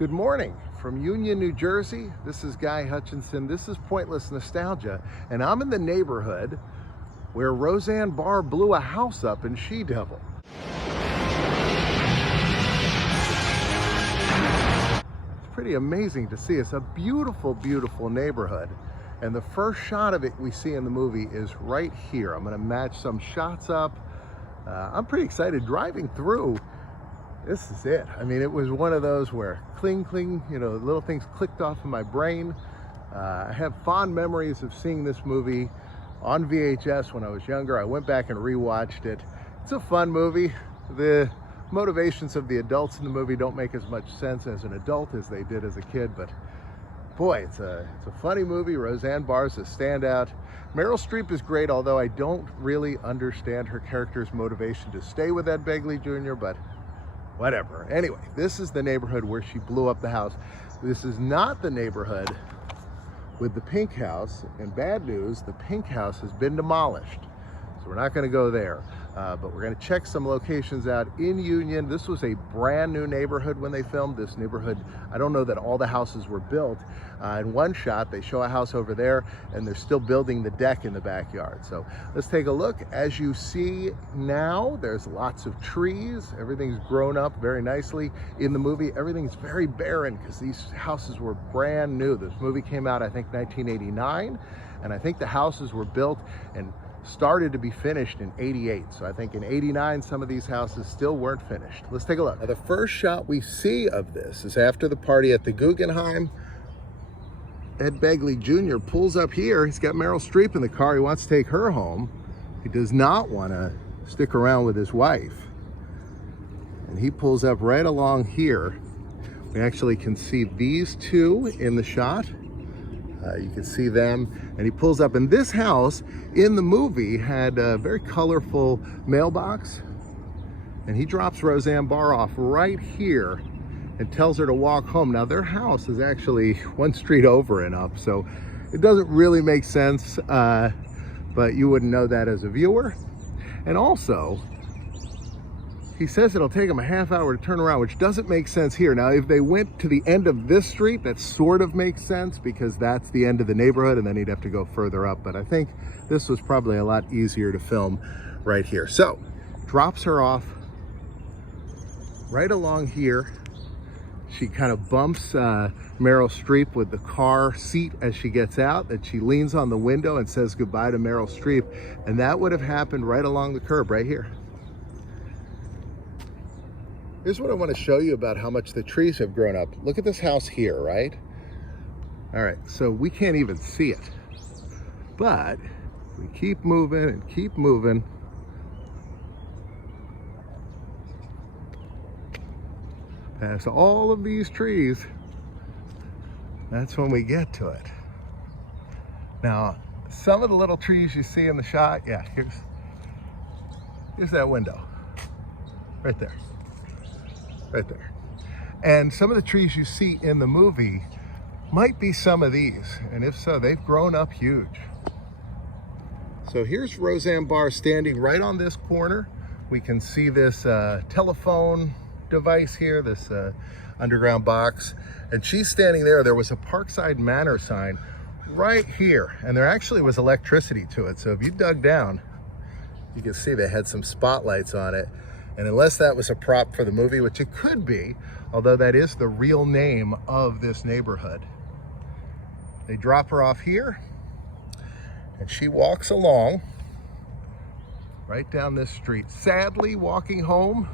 Good morning from Union, New Jersey. This is Guy Hutchinson. This is Pointless Nostalgia, and I'm in the neighborhood where Roseanne Barr blew a house up in She-Devil. It's pretty amazing to see. It's a beautiful, beautiful neighborhood. And the first shot of it we see in the movie is right here. I'm gonna match some shots up. I'm pretty excited driving through. This is it. I mean, it was one of those where cling, cling, you know, little things clicked off in my brain. I have fond memories of seeing this movie on VHS when I was younger. I went back and rewatched it. It's a fun movie. The motivations of the adults in the movie don't make as much sense as an adult as they did as a kid, but boy, it's a funny movie. Roseanne Barr's a standout. Meryl Streep is great, although I don't really understand her character's motivation to stay with Ed Begley Jr., but whatever. Anyway, this is the neighborhood where she blew up the house. This is not the neighborhood with the pink house, and bad news, the pink house has been demolished. So we're not gonna go there, but we're gonna check some locations out in Union. This was a brand new neighborhood when they filmed this neighborhood. I don't know that all the houses were built. In one shot, they show a house over there and they're still building the deck in the backyard. So let's take a look. As you see now, there's lots of trees. Everything's grown up very nicely. In the movie, everything's very barren because these houses were brand new. This movie came out, I think, 1989, and I think the houses were built and started to be finished in 88. So I think in 89, some of these houses still weren't finished. Let's take a look. Now, the first shot we see of this is after the party at the Guggenheim. Ed Begley Jr. pulls up here. He's got Meryl Streep in the car. He wants to take her home. He does not want to stick around with his wife. And he pulls up right along here. We actually can see these two in the shot. You can see them, and he pulls up, and this house in the movie had a very colorful mailbox, and he drops Roseanne Barr off right here and tells her to walk home. Now their house is actually one street over and up, so it doesn't really make sense, but you wouldn't know that as a viewer. And also, he says it'll take him a half hour to turn around, which doesn't make sense here. Now, if they went to the end of this street, that sort of makes sense because that's the end of the neighborhood and then he'd have to go further up. But I think this was probably a lot easier to film right here. So, drops her off right along here. She kind of bumps Meryl Streep with the car seat as she gets out, and she leans on the window and says goodbye to Meryl Streep. And that would have happened right along the curb right here. Here's what I want to show you about how much the trees have grown up. Look at this house here, right? All right, so we can't even see it. But we keep moving and keep moving. Past all of these trees, that's when we get to it. Now, some of the little trees you see in the shot, yeah, here's that window, right there. Right there. And some of the trees you see in the movie might be some of these, and if so, they've grown up huge. So here's Roseanne Barr standing right on this corner. We can see this telephone device here, this underground box, and she's standing there. There was a Parkside Manor sign right here, and there actually was electricity to it. So if you dug down, you can see they had some spotlights on it. And unless that was a prop for the movie, which it could be, although that is the real name of this neighborhood. They drop her off here, and she walks along right down this street, sadly walking home.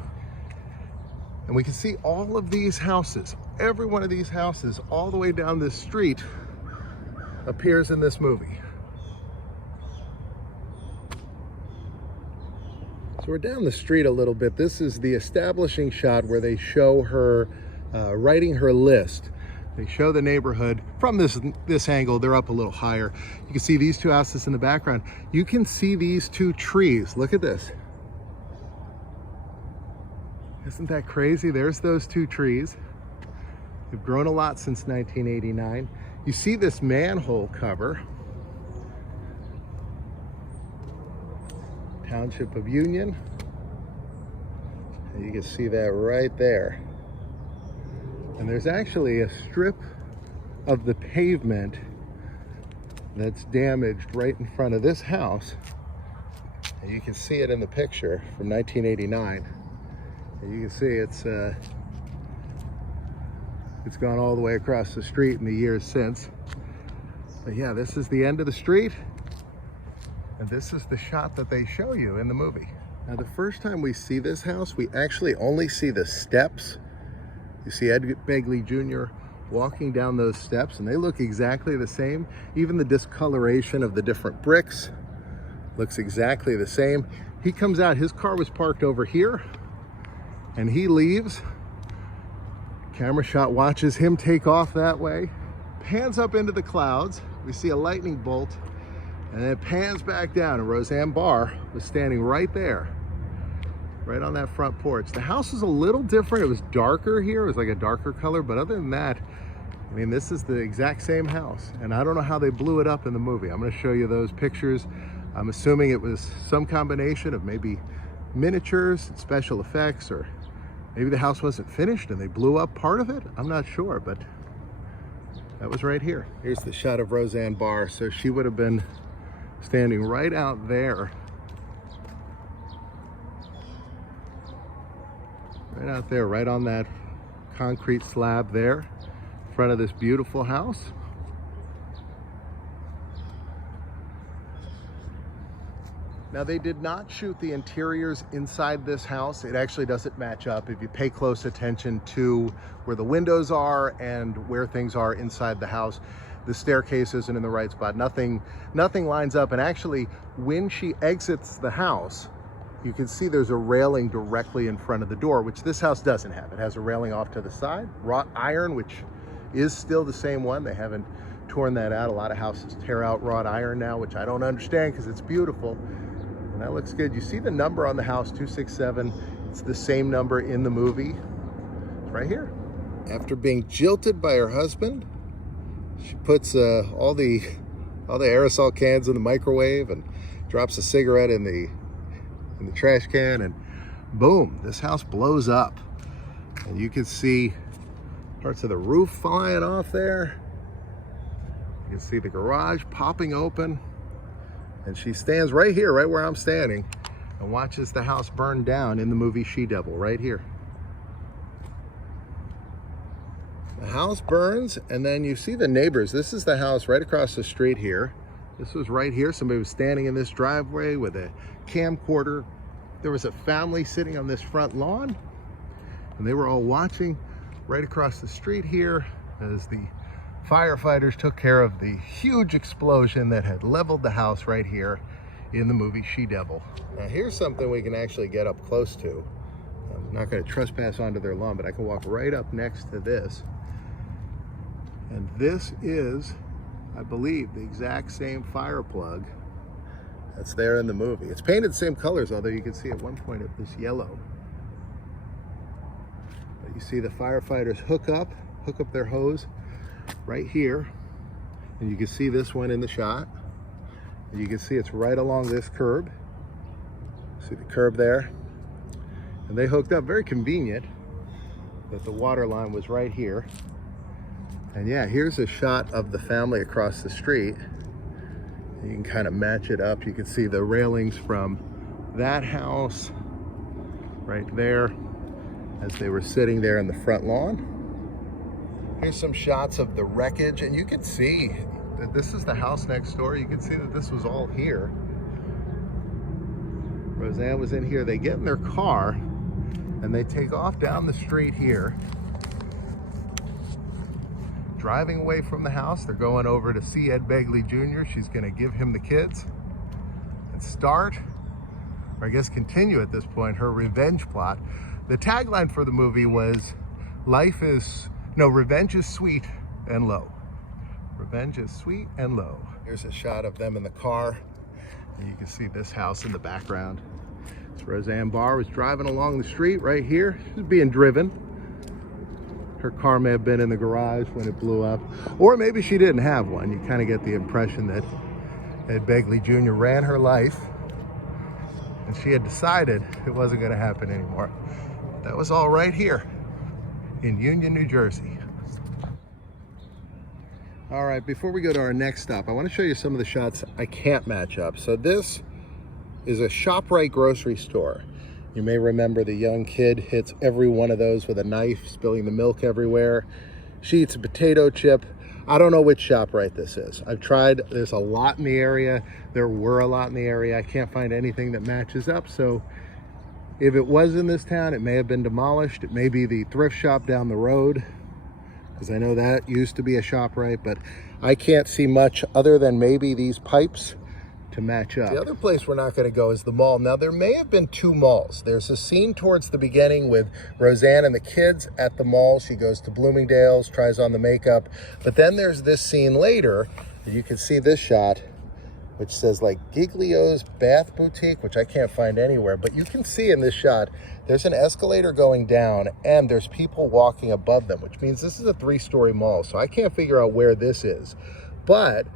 And we can see all of these houses, every one of these houses, all the way down this street appears in this movie. So we're down the street a little bit. This is the establishing shot where they show her writing her list. They show the neighborhood from this angle. They're up a little higher. You can see these two houses in the background. You can see these two trees. Look at this. Isn't that crazy? There's those two trees. They've grown a lot since 1989. You see this manhole cover. Township of Union. And you can see that right there. And there's actually a strip of the pavement that's damaged right in front of this house. And you can see it in the picture from 1989. And you can see it's gone all the way across the street in the years since. But yeah, this is the end of the street. And this is the shot that they show you in the movie. Now, the first time we see this house, we actually only see the steps. You see Ed Begley Jr. walking down those steps, and they look exactly the same. Even the discoloration of the different bricks looks exactly the same. He comes out, his car was parked over here, and he leaves. Camera shot watches him take off that way. Pans up into the clouds. We see a lightning bolt, and then it pans back down, and Roseanne Barr was standing right there, right on that front porch. The house is a little different. It was darker here. It was like a darker color, but other than that, I mean, this is the exact same house, and I don't know how they blew it up in the movie. I'm going to show you those pictures. I'm assuming it was some combination of maybe miniatures and special effects, or maybe the house wasn't finished and they blew up part of it. I'm not sure, but that was right here. Here's the shot of Roseanne Barr. So she would have been standing right out there. Right out there, right on that concrete slab there, in front of this beautiful house. Now, they did not shoot the interiors inside this house. It actually doesn't match up if you pay close attention to where the windows are and where things are inside the house. The staircase isn't in the right spot. Nothing lines up. And actually, when she exits the house, you can see there's a railing directly in front of the door, which this house doesn't have. It has a railing off to the side, wrought iron, which is still the same one. They haven't torn that out. A lot of houses tear out wrought iron now, which I don't understand because it's beautiful. And that looks good. You see the number on the house, 267. It's the same number in the movie. It's right here. After being jilted by her husband, she puts all the aerosol cans in the microwave and drops a cigarette in the trash can, and boom, this house blows up. And you can see parts of the roof flying off there. You can see the garage popping open. And she stands right here, right where I'm standing, and watches the house burn down in the movie She-Devil, right here. The house burns, and then you see the neighbors. This is the house right across the street here. This was right here. Somebody was standing in this driveway with a camcorder. There was a family sitting on this front lawn, and they were all watching right across the street here as the firefighters took care of the huge explosion that had leveled the house right here in the movie She-Devil. Now, here's something we can actually get up close to. I'm not going to trespass onto their lawn, but I can walk right up next to this. And this is, I believe, the exact same fire plug that's there in the movie. It's painted the same colors, although you can see at one point it was yellow. But you see the firefighters hook up their hose right here, and you can see this one in the shot, and you can see it's right along this curb. See the curb there, and they hooked up. Very convenient that the water line was right here. And yeah, here's a shot of the family across the street. You can kind of match it up. You can see the railings from that house right there as they were sitting there in the front lawn. Here's some shots of the wreckage, and you can see that this is the house next door. You can see that this was all here. Roseanne was in here. They get in their car and they take off down the street here, driving away from the house. They're going over to see Ed Begley Jr. She's going to give him the kids and start, or I guess continue at this point, her revenge plot. The tagline for the movie was, revenge is sweet and low. Revenge is sweet and low. Here's a shot of them in the car. And you can see this house in the background. So Roseanne Barr was driving along the street right here. She was being driven. Her car may have been in the garage when it blew up. Or maybe she didn't have one. You kind of get the impression that Ed Begley Jr. ran her life, and she had decided it wasn't going to happen anymore. That was all right here in Union, New Jersey. All right, before we go to our next stop, I want to show you some of the shots I can't match up. So this is a ShopRite grocery store. You may remember the young kid hits every one of those with a knife, spilling the milk everywhere. She eats a potato chip. I don't know which ShopRite this is. I've tried, there's a lot in the area. There were a lot in the area. I can't find anything that matches up. So if it was in this town, it may have been demolished. It may be the thrift shop down the road, because I know that used to be a ShopRite, but I can't see much other than maybe these pipes to match up. The other place we're not going to go is the mall. Now, there may have been two malls. There's a scene towards the beginning with Roseanne and the kids at the mall. She goes to Bloomingdale's, tries on the makeup. But then there's this scene later, you can see this shot, which says like Giglio's Bath Boutique, which I can't find anywhere. But you can see in this shot, there's an escalator going down and there's people walking above them, which means this is a 3-story mall. So I can't figure out where this is. But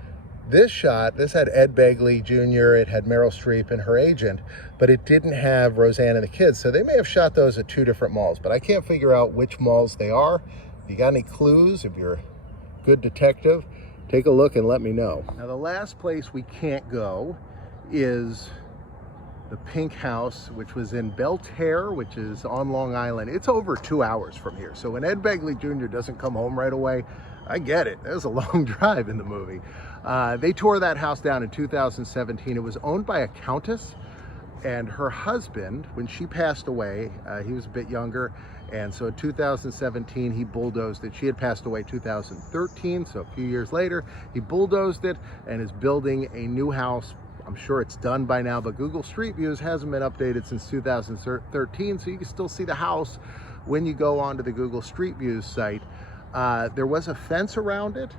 this shot, this had Ed Begley Jr., it had Meryl Streep and her agent, but it didn't have Roseanne and the kids. So they may have shot those at 2 different malls, but I can't figure out which malls they are. If you got any clues, if you're a good detective, take a look and let me know. Now, the last place we can't go is the Pink House, which was in Belterre, which is on Long Island. It's over 2 hours from here. So when Ed Begley Jr. doesn't come home right away, I get it. There's a long drive in the movie. They tore that house down in 2017. It was owned by a countess, and her husband, when she passed away, he was a bit younger, and so in 2017 he bulldozed it. She had passed away 2013, so a few years later he bulldozed it and is building a new house. I'm sure it's done by now, but Google Street Views hasn't been updated since 2013, so you can still see the house when you go onto the Google Street Views site. There was a fence around it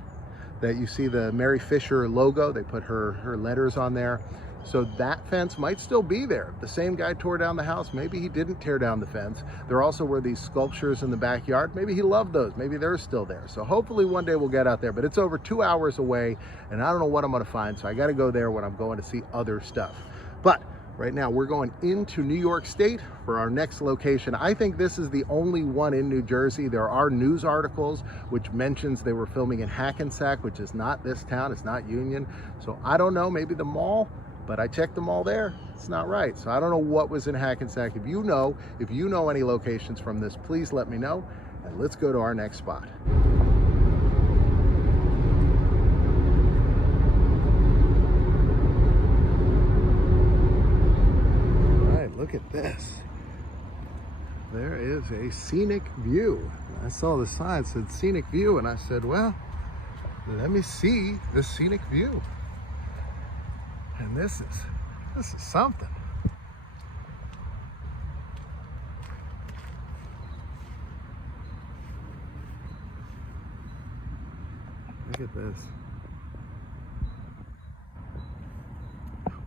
that you see the Mary Fisher logo. They put her letters on there. So that fence might still be there. The same guy tore down the house. Maybe he didn't tear down the fence. There also were these sculptures in the backyard. Maybe he loved those. Maybe they're still there. So hopefully one day we'll get out there, but it's over 2 hours away and I don't know what I'm gonna find. So I gotta go there when I'm going to see other stuff. But right now we're going into New York State for our next location. I think this is the only one in New Jersey. There are news articles which mentions they were filming in Hackensack, which is not this town, it's not Union. So I don't know, maybe the mall, but I checked the mall there, it's not right. So I don't know what was in Hackensack. If you know any locations from this, please let me know. And let's go to our next spot. Look at this. There is a scenic view. I saw the sign that said scenic view and I said, well, let me see the scenic view. And this is something. Look at this.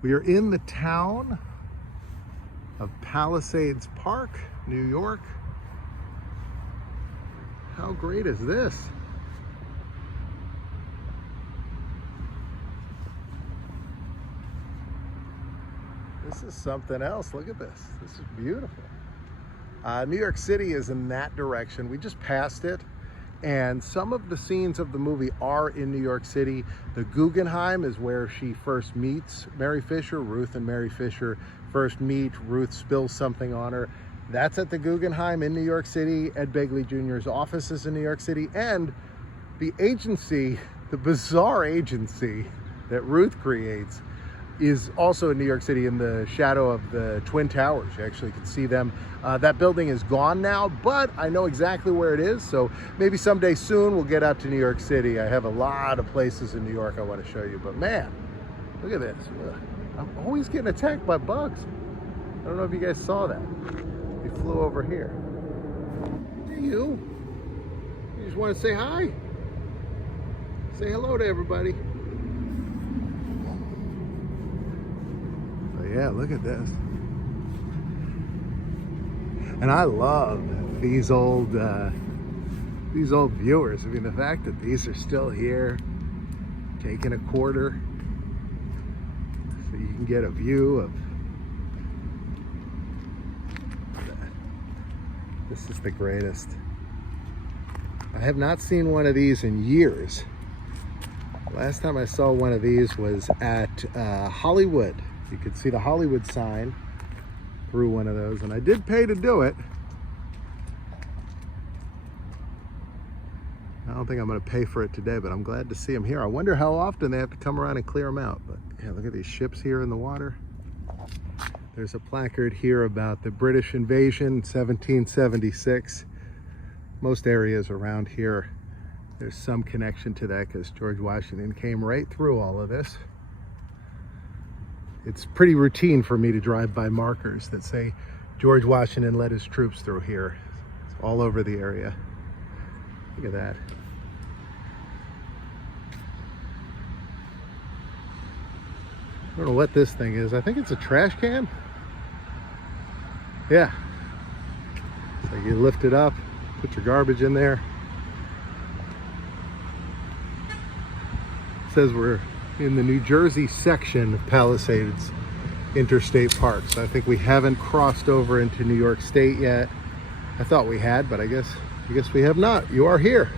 We are in the town of Palisades Park, New York. How great is this? This is something else. Look at this. This is beautiful. New York City is in that direction. We just passed it. And some of the scenes of the movie are in New York City. The Guggenheim is where she first meets Mary Fisher. Ruth and Mary Fisher first meet. Ruth spills something on her. That's at the Guggenheim in New York City. Ed Begley Jr.'s office is in New York City. And the agency, the bizarre agency that Ruth creates, is also in New York City in the shadow of the Twin Towers. You actually can see them. That building is gone now, but I know exactly where it is. So maybe someday soon we'll get out to New York City. I have a lot of places in New York I want to show you, but man, look at this. I'm always getting attacked by bugs. I don't know if you guys saw that. They flew over here. Hey, you just want to say hi? Say hello to everybody. Yeah, look at this. And I love these old viewers. I mean, the fact that these are still here, taking a quarter, so you can get a view of that. This is the greatest. I have not seen one of these in years. Last time I saw one of these was at Hollywood. You could see the Hollywood sign through one of those, and I did pay to do it. I don't think I'm going to pay for it today, but I'm glad to see them here. I wonder how often they have to come around and clear them out. But yeah, look at these ships here in the water. There's a placard here about the British invasion, 1776. Most areas around here, there's some connection to that because George Washington came right through all of this. It's pretty routine for me to drive by markers that say George Washington led his troops through here. It's all over the area. Look at that. I don't know what this thing is. I think it's a trash can. Yeah. So you lift it up, put your garbage in there. It says we're in the New Jersey section of Palisades Interstate Park. So I think we haven't crossed over into New York State yet. I thought we had, but I guess we have not. You are here.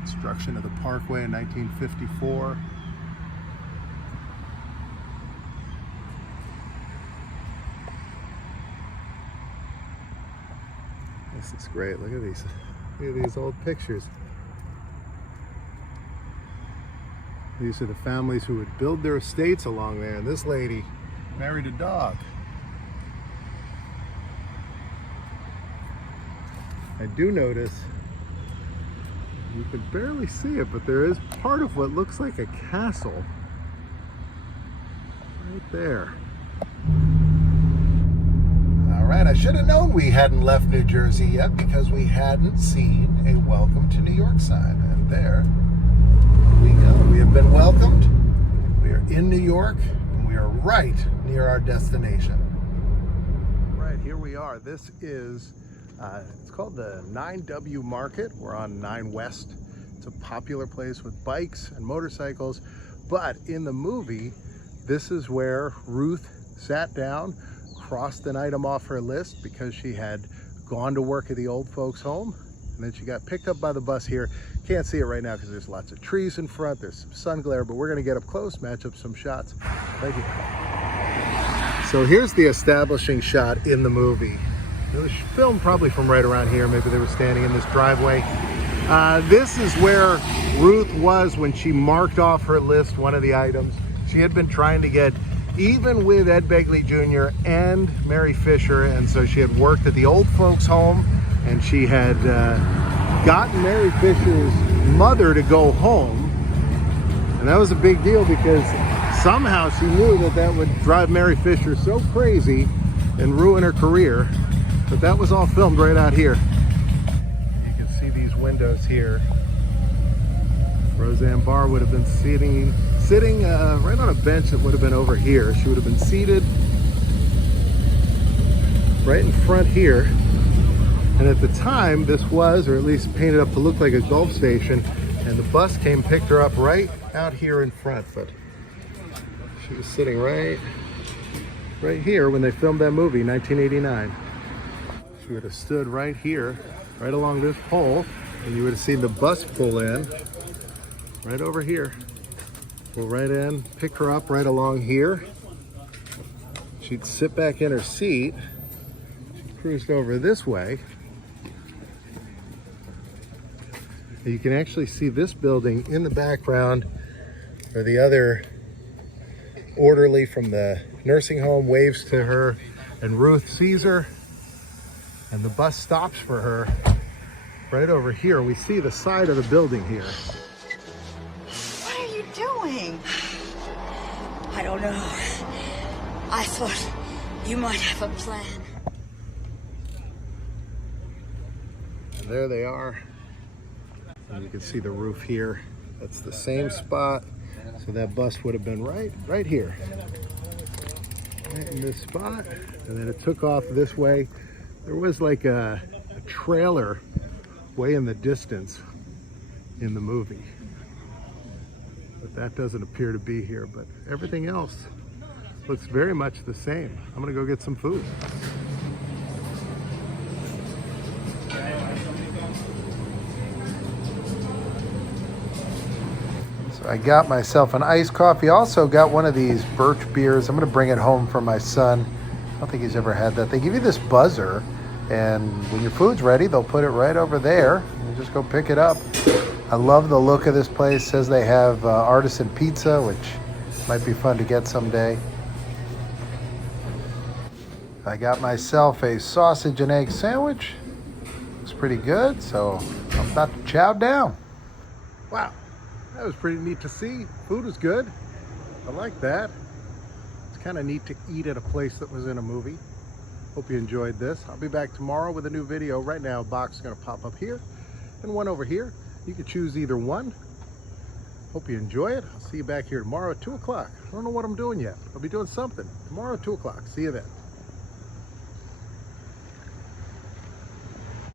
Construction of the Parkway in 1954. This is great. Look at these old pictures. These are the families who would build their estates along there, and this lady married a dog. I do notice, you can barely see it, but there is part of what looks like a castle right there. All right, I should have known we hadn't left New Jersey yet because we hadn't seen a welcome to New York sign. And there we go. We have been welcomed. We are in New York, and we are right near our destination. Right, here we are. This is, it's called the 9W Market. We're on 9 West. It's a popular place with bikes and motorcycles. But in the movie, this is where Ruth sat down, crossed an item off her list because she had gone to work at the old folks home, and then she got picked up by the bus here. Can't see it right now because there's lots of trees in front, there's some sun glare, but we're going to get up close, match up some shots. Thank you. So here's the establishing shot in the movie. It was filmed probably from right around here. Maybe they were standing in this driveway. This is where Ruth was when she marked off her list one of the items. She had been trying to get even with Ed Begley Jr. and Mary Fisher, and so she had worked at the old folks home, and she had gotten Mary Fisher's mother to go home, and that was a big deal because somehow she knew that that would drive Mary Fisher so crazy and ruin her career. But that was all filmed right out here. You can see these windows here. Roseanne Barr would have been sitting right on a bench that would have been over here. She would have been seated right in front here. And at the time, this was, or at least painted up to look like a Gulf station, and the bus came, picked her up right out here in front. But she was sitting right here when they filmed that movie, 1989. She would have stood right here, right along this pole, and you would have seen the bus pull in right over here. Pull right in, pick her up right along here. She'd sit back in her seat. She cruised over this way. You can actually see this building in the background, where the other orderly from the nursing home waves to her, and Ruth sees her, and the bus stops for her right over here. We see the side of the building here. What are you doing? I don't know. I thought you might have a plan. And there they are. And you can see the roof here. That's the same spot. So that bus would have been right here. Right in this spot. And then it took off this way. There was like a trailer way in the distance in the movie. But That doesn't appear to be here, but everything else looks very much the same. I'm gonna go get some food. So I got myself an iced coffee. Also got one of these Birch beers. I'm gonna bring it home for my son. I don't think he's ever had that. They give you this buzzer, and when your food's ready, they'll put it right over there. You just go pick it up. I love the look of this place. It says they have artisan pizza, which might be fun to get someday. I got myself a sausage and egg sandwich. Looks pretty good, so I'm about to chow down. Wow, that was pretty neat to see. Food was good. I like that. It's kind of neat to eat at a place that was in a movie. Hope you enjoyed this. I'll be back tomorrow with a new video. Right now, a box is going to pop up here and one over here. You can choose either one. Hope you enjoy it. I'll see you back here tomorrow at 2 o'clock. I don't know what I'm doing yet. I'll be doing something tomorrow at 2 o'clock. See you then.